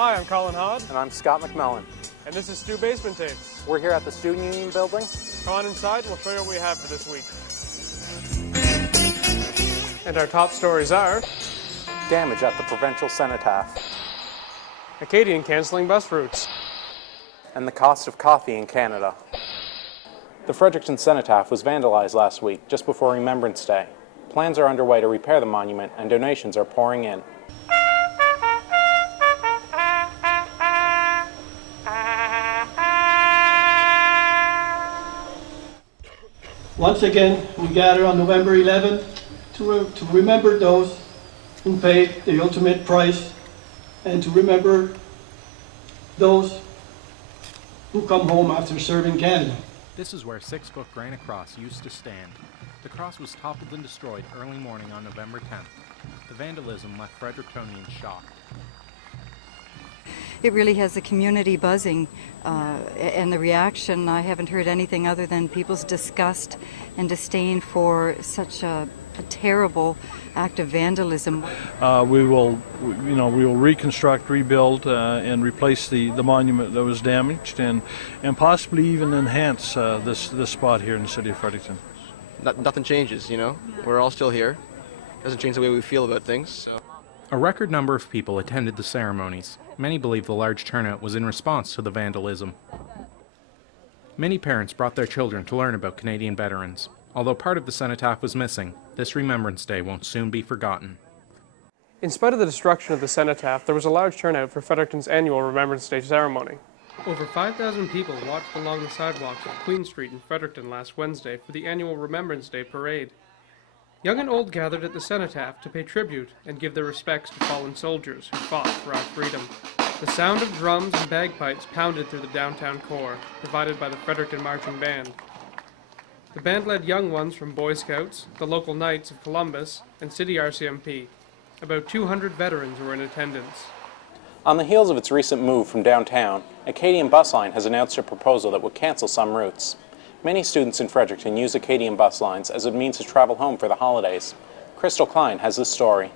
Hi, I'm Colin Hodd. And I'm Scott McMillan. And this is Stu Basement Tapes. We're here at the Student Union building. Come on inside and we'll show you what we have for this week. And our top stories are damage at the Provincial Cenotaph, Acadian cancelling bus routes, and the cost of coffee in Canada. The Fredericton Cenotaph was vandalized last week, just before Remembrance Day. Plans are underway to repair the monument, and donations are pouring in. Once again, we gather on November 11th to remember those who paid the ultimate price and to remember those who come home after serving Canada. This is where 6-foot granite cross used to stand. The cross was toppled and destroyed early morning on November 10th. The vandalism left Frederictonians shocked. It really has the community buzzing, and the reaction, I haven't heard anything other than people's disgust and disdain for such a terrible act of vandalism. We will reconstruct, rebuild, and replace the monument that was damaged, and possibly even enhance this spot here in the city of Fredericton. Nothing changes, you know. We're all still here. Doesn't change the way we feel about things. So. A record number of people attended the ceremonies. Many believe the large turnout was in response to the vandalism. Many parents brought their children to learn about Canadian veterans. Although part of the cenotaph was missing, this Remembrance Day won't soon be forgotten. In spite of the destruction of the cenotaph, there was a large turnout for Fredericton's annual Remembrance Day ceremony. Over 5,000 people walked along the sidewalks of Queen Street in Fredericton last Wednesday for the annual Remembrance Day parade. Young and old gathered at the cenotaph to pay tribute and give their respects to fallen soldiers who fought for our freedom. The sound of drums and bagpipes pounded through the downtown core, provided by the Fredericton Marching Band. The band led young ones from Boy Scouts, the local Knights of Columbus, and City RCMP. About 200 veterans were in attendance. On the heels of its recent move from downtown, Acadian Bus Line has announced a proposal that would cancel some routes. Many students in Fredericton use Acadian bus lines as a means to travel home for the holidays. Crystal Klein has this story.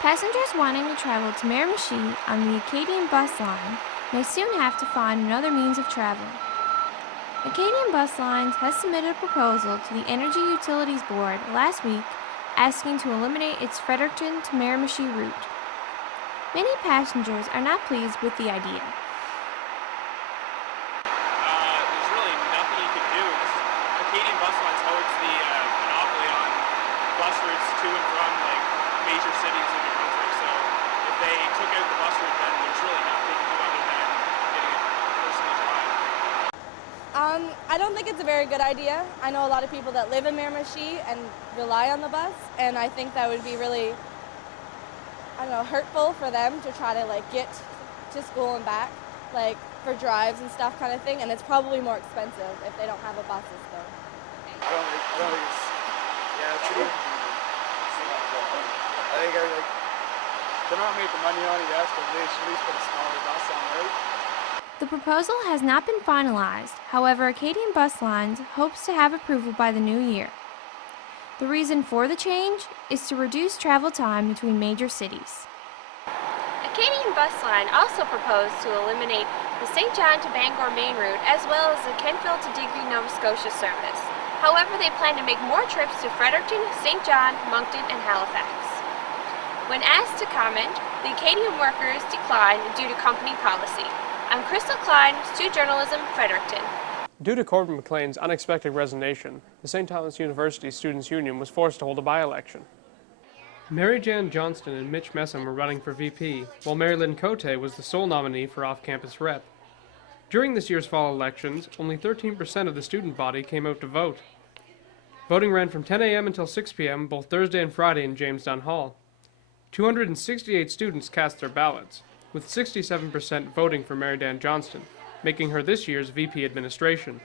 Passengers wanting to travel to Miramichi on the Acadian bus line may soon have to find another means of travel. Acadian Bus Lines has submitted a proposal to the Energy Utilities Board last week asking to eliminate its Fredericton to Miramichi route. Many passengers are not pleased with the idea. Acadian Bus Lines holds the monopoly on bus routes to and from major cities in New Brunswick. So if they took out the bus route, then there's really nothing they can do other than getting a person to drive. I don't think it's a very good idea. I know a lot of people that live in Miramichi and rely on the bus, and I think that would be really, hurtful for them to try to get to school and back, for drives and stuff kind of thing, and it's probably more expensive if they don't have a bus system. I don't think it's, it's pretty, I think they're not making money on it, yes, but they should at least put a smaller bus on, right? The proposal has not been finalized. However, Acadian Bus Lines hopes to have approval by the new year. The reason for the change is to reduce travel time between major cities. Acadian Bus Line also proposed to eliminate the St. John to Bangor main route as well as the Kentville to Digby, Nova Scotia service. However, they plan to make more trips to Fredericton, St. John, Moncton, and Halifax. When asked to comment, the Acadian workers declined due to company policy. I'm Crystal Klein, Stu Journalism, Fredericton. Due to Corbin McLean's unexpected resignation, the St. Thomas University Students' Union was forced to hold a by-election. Mary Jan Johnston and Mitch Messam were running for VP, while Mary Lynn Cote was the sole nominee for off-campus rep. During this year's fall elections, only 13% of the student body came out to vote. Voting ran from 10 a.m. until 6 p.m. both Thursday and Friday in James Dunn Hall. 268 students cast their ballots, with 67% voting for Mary Dan Johnston, making her this year's VP administration.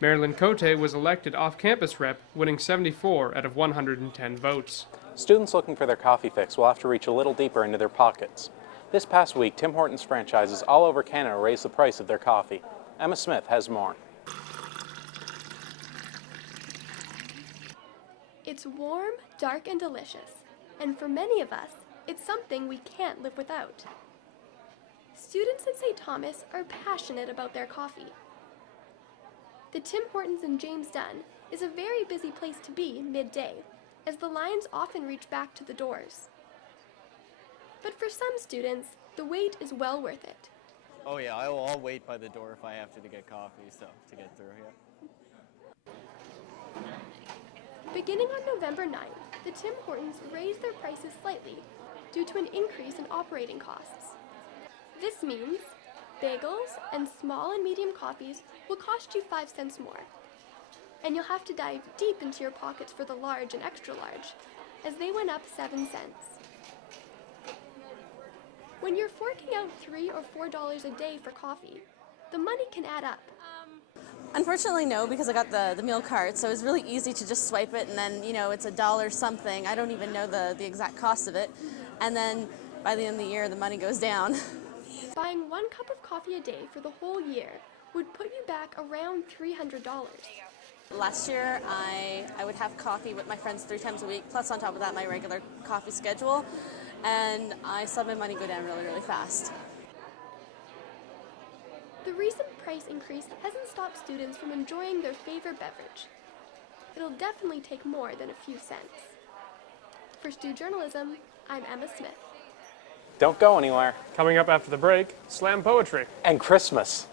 Mary Lynn Cote was elected off-campus rep, winning 74 out of 110 votes. Students looking for their coffee fix will have to reach a little deeper into their pockets. This past week, Tim Hortons franchises all over Canada raised the price of their coffee. Emma Smith has more. It's warm, dark, and delicious. And for many of us, it's something we can't live without. Students at St. Thomas are passionate about their coffee. The Tim Hortons in James Dunn is a very busy place to be midday, as the lines often reach back to the doors. But for some students, the wait is well worth it. Oh yeah, I'll wait by the door if I have to get coffee, so to get through here. Beginning on November 9th, the Tim Hortons raised their prices slightly due to an increase in operating costs. This means bagels and small and medium coffees will cost you 5 cents more. And you'll have to dive deep into your pockets for the large and extra large, as they went up 7 cents. When you're forking out $3 or $4 a day for coffee, the money can add up. Unfortunately, no, because I got the meal card, so it was really easy to just swipe it, and then, you know, it's $1 something. I don't even know the exact cost of it. And then by the end of the year, the money goes down. Buying 1 cup of coffee a day for the whole year would put you back around $300. Last year, I would have coffee with my friends 3 times a week, plus on top of that, my regular coffee schedule, and I saw my money go down really, really fast. The recent price increase hasn't stopped students from enjoying their favorite beverage. It'll definitely take more than a few cents. For Stu Journalism, I'm Emma Smith. Don't go anywhere. Coming up after the break, slam poetry. And Christmas.